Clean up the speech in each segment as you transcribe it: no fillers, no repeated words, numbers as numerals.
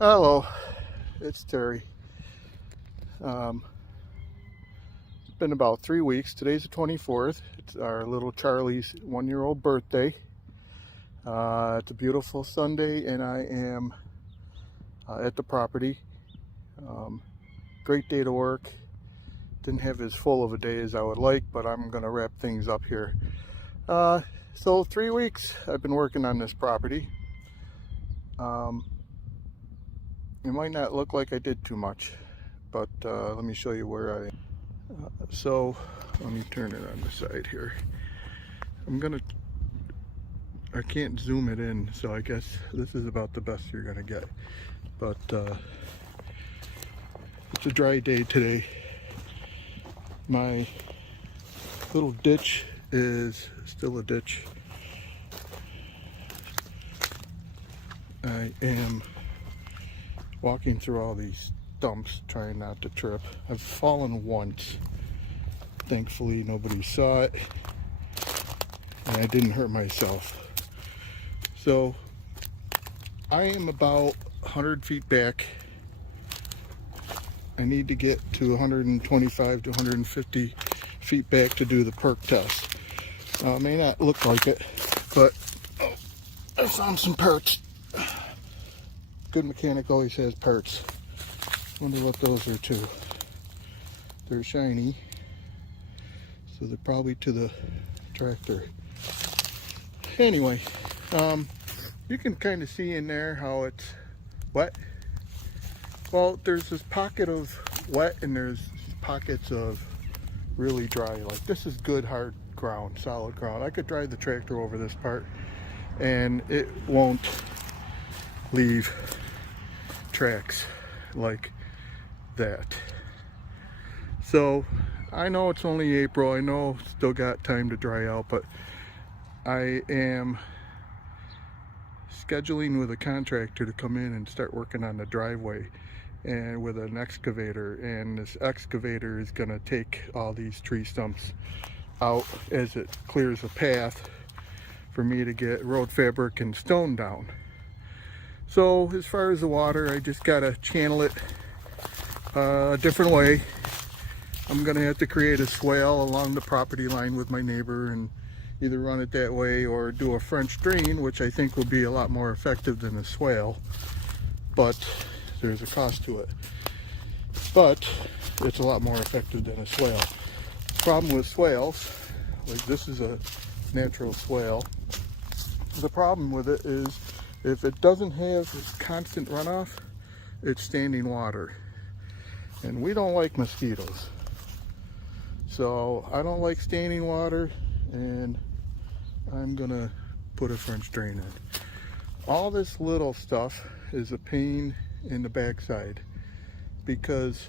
Hello, it's Terry. Um, it's been about 3 weeks. Today's the 24th. It's our little Charlie's 1-year-old birthday. It's a beautiful Sunday, and I am at the property. Um, Great day to work. Didn't have as full of a day as I would like, but I'm going to wrap things up here. So 3 weeks I've been working on this property. It might not look like I did too much, but let me show you where I am. So let me turn it on the side here. I can't zoom it in, so I guess this is about the best you're gonna get. But it's a dry day today. My little ditch is still a ditch. I am walking through all these stumps trying not to trip. I've fallen once. Thankfully nobody saw it and I didn't hurt myself. So I am about 100 feet back. I need to get to 125 to 150 feet back to do the perk test. It may not look like it, but I found some parts. Good mechanic always has parts. Wonder what those are too. They're shiny, so they're probably to the tractor. Anyway, you can kind of see in there how it's wet. Well, there's this pocket of wet and there's pockets of really dry. Like this is good hard ground, solid ground. I could drive the tractor over this part and it won't leave tracks like that. So I know it's only April, I know still got time to dry out, but I am scheduling with a contractor to come in and start working on the driveway and with an excavator, and this excavator is going to take all these tree stumps out as it clears a path for me to get road fabric and stone down. So as far as the water, I just got to channel it a different way. I'm going to have to create a swale along the property line with my neighbor and either run it that way or do a French drain, which I think will be a lot more effective than a swale, but there's a cost to it. But it's a lot more effective than a swale. Problem with swales, like this is a natural swale, the problem with it is if it doesn't have constant runoff, it's standing water. And we don't like mosquitoes. So I don't like standing water, and I'm gonna put a French drain in. All this little stuff is a pain in the backside because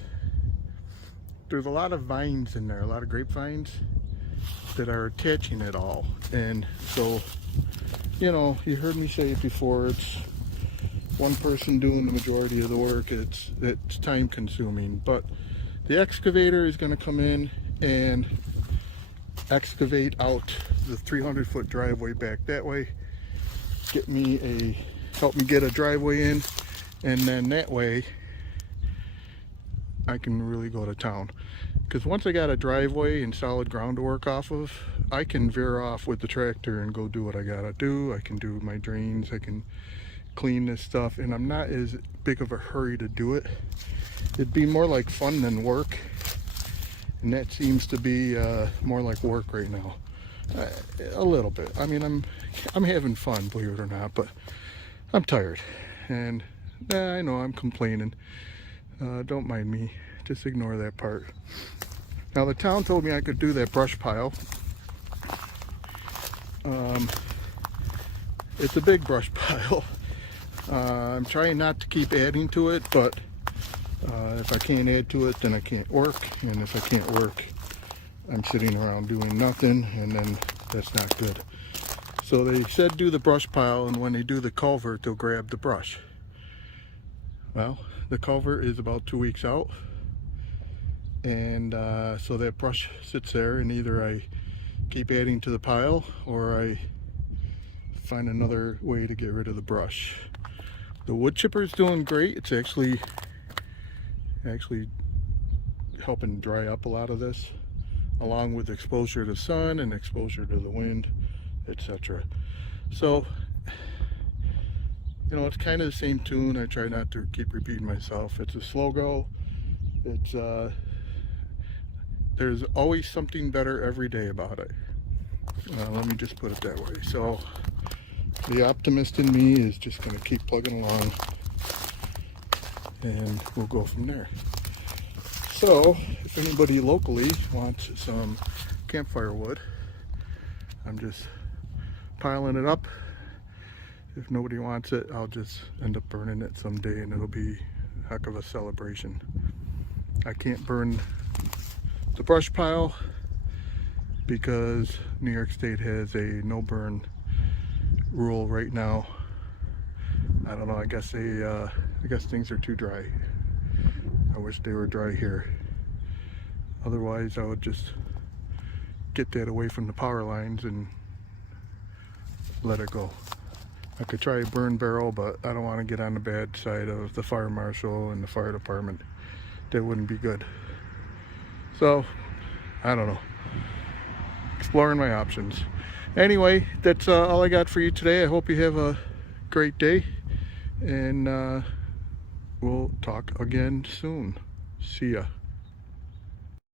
there's a lot of vines in there, a lot of grapevines that are attaching it all. And so, you know, you heard me say it before, it's one person doing the majority of the work. It's time consuming, but the excavator is going to come in and excavate out the 300-foot driveway back that way, help me get a driveway in, and then that way I can really go to town. Because once I got a driveway and solid ground to work off of, I can veer off with the tractor and go do what I gotta do. I can do my drains, I can clean this stuff, and I'm not as big of a hurry to do it. It'd be more like fun than work, and that seems to be more like work right now. A little bit. I mean, I'm having fun, believe it or not, but I'm tired, and I know I'm complaining. Don't mind me, just ignore that part. Now the town told me I could do that brush pile. It's a big brush pile. I'm trying not to keep adding to it, but if I can't add to it, then I can't work, and if I can't work, I'm sitting around doing nothing, and then that's not good. So they said do the brush pile, and when they do the culvert, they'll grab the brush. Well, the culvert is about 2 weeks out, and so that brush sits there, and either I keep adding to the pile or I find another way to get rid of the brush. The wood chipper is doing great. It's actually helping dry up a lot of this, along with exposure to the sun and exposure to the wind, etc. So, you know, it's kind of the same tune. I try not to keep repeating myself. It's a slow go. It's there's always something better every day about it. Let me just put it that way. So the optimist in me is just going to keep plugging along, and we'll go from there. So if anybody locally wants some campfire wood, I'm just piling it up. If nobody wants it, I'll just end up burning it someday, and it'll be a heck of a celebration. I can't burn the brush pile because New York State has a no burn rule right now. I don't know, I guess things are too dry. I wish they were dry here. Otherwise I would just get that away from the power lines and let it go. I could try a burn barrel, but I don't want to get on the bad side of the fire marshal and the fire department. That wouldn't be good. So, I don't know. Exploring my options. Anyway, that's all I got for you today. I hope you have a great day, and we'll talk again soon. See ya.